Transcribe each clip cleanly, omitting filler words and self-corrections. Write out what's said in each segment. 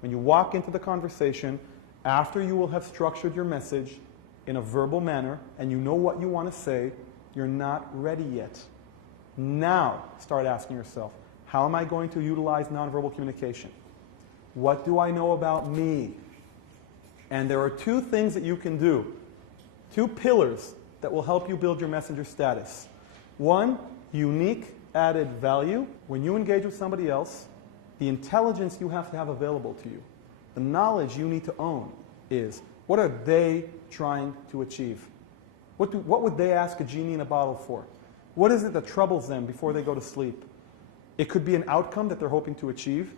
When you walk into the conversation, after you will have structured your message in a verbal manner and you know what you want to say, you're not ready yet. Now, start asking yourself, how am I going to utilize nonverbal communication? What do I know about me? And there are two things that you can do, two pillars that will help you build your messenger status. One, unique added value. When you engage with somebody else, the intelligence you have to have available to you, the knowledge you need to own is, what are they trying to achieve? What would they ask a genie in a bottle for? What is it that troubles them before they go to sleep? It could be an outcome that they're hoping to achieve.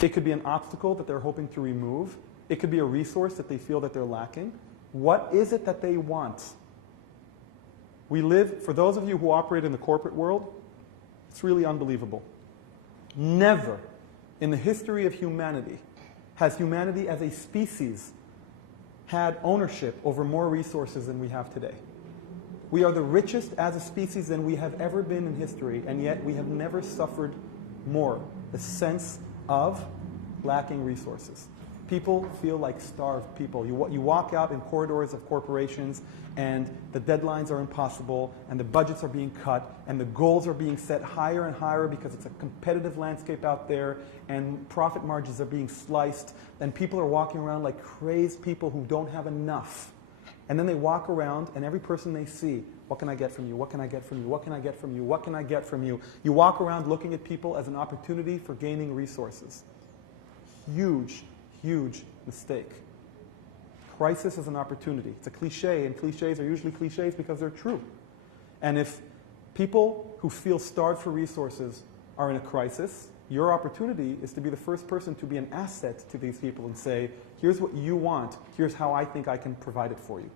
It could be an obstacle that they're hoping to remove. It could be a resource that they feel that they're lacking. What is it that they want? We live, for those of you who operate in the corporate world, it's really unbelievable. Never in the history of humanity has humanity as a species had ownership over more resources than we have today. We are the richest as a species than we have ever been in history, and yet we have never suffered more the sense of lacking resources. People feel like starved people. You walk out in corridors of corporations and the deadlines are impossible and the budgets are being cut and the goals are being set higher and higher because it's a competitive landscape out there and profit margins are being sliced and people are walking around like crazed people who don't have enough. And then they walk around and every person they see, what can I get from you? What can I get from you? What can I get from you? What can I get from you? You walk around looking at people as an opportunity for gaining resources. Huge, huge mistake. Crisis is an opportunity. It's a cliche, and cliches are usually cliches because they're true. And if people who feel starved for resources are in a crisis, your opportunity is to be the first person to be an asset to these people and say, here's what you want, here's how I think I can provide it for you.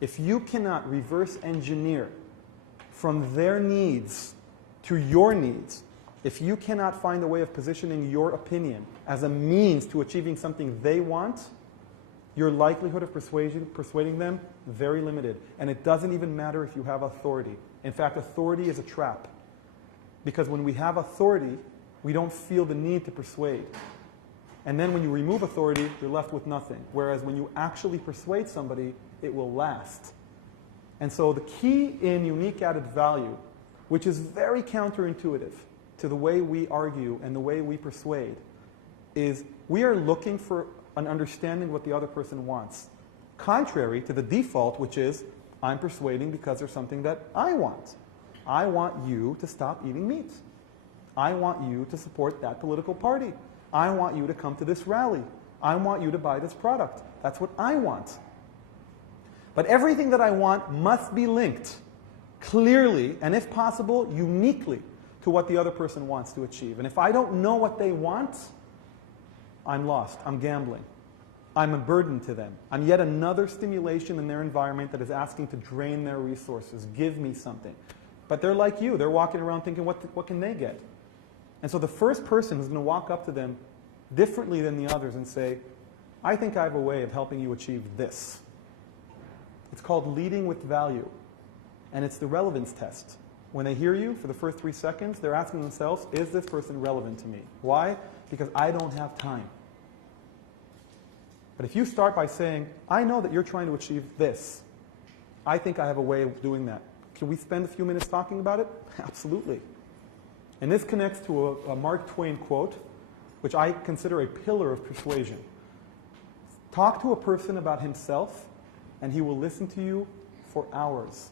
If you cannot reverse engineer from their needs to your needs, if you cannot find a way of positioning your opinion as a means to achieving something they want, your likelihood of persuading them, very limited. And it doesn't even matter if you have authority. In fact, authority is a trap. Because when we have authority, we don't feel the need to persuade. And then when you remove authority, you're left with nothing. Whereas when you actually persuade somebody, it will last. And so the key in unique added value, which is very counterintuitive to the way we argue and the way we persuade, is we are looking for an understanding what the other person wants. Contrary to the default, which is, I'm persuading because there's something that I want. I want you to stop eating meat. I want you to support that political party. I want you to come to this rally. I want you to buy this product. That's what I want. But everything that I want must be linked clearly, and if possible, uniquely to what the other person wants to achieve. And if I don't know what they want, I'm lost. I'm gambling. I'm a burden to them. I'm yet another stimulation in their environment that is asking to drain their resources. Give me something. But they're like you. They're walking around thinking, what can they get? And so the first person who's going to walk up to them differently than the others and say, I think I have a way of helping you achieve this. It's called leading with value. And it's the relevance test. When they hear you for the first 3 seconds, they're asking themselves, is this person relevant to me? Why? Because I don't have time. But if you start by saying, I know that you're trying to achieve this. I think I have a way of doing that. Can we spend a few minutes talking about it? Absolutely. And this connects to a Mark Twain quote, which I consider a pillar of persuasion. Talk to a person about himself, and he will listen to you for hours.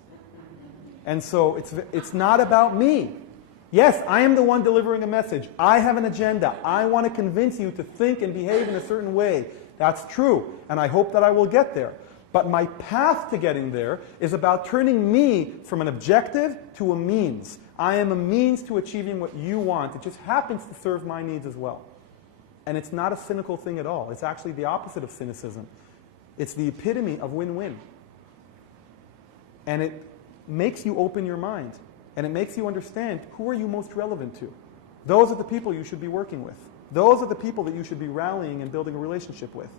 And so it's not about me. Yes, I am the one delivering a message. I have an agenda. I want to convince you to think and behave in a certain way. That's true, and I hope that I will get there. But my path to getting there is about turning me from an objective to a means. I am a means to achieving what you want. It just happens to serve my needs as well. And it's not a cynical thing at all. It's actually the opposite of cynicism. It's the epitome of win-win. And it makes you open your mind. And it makes you understand, who are you most relevant to? Those are the people you should be working with. Those are the people that you should be rallying and building a relationship with.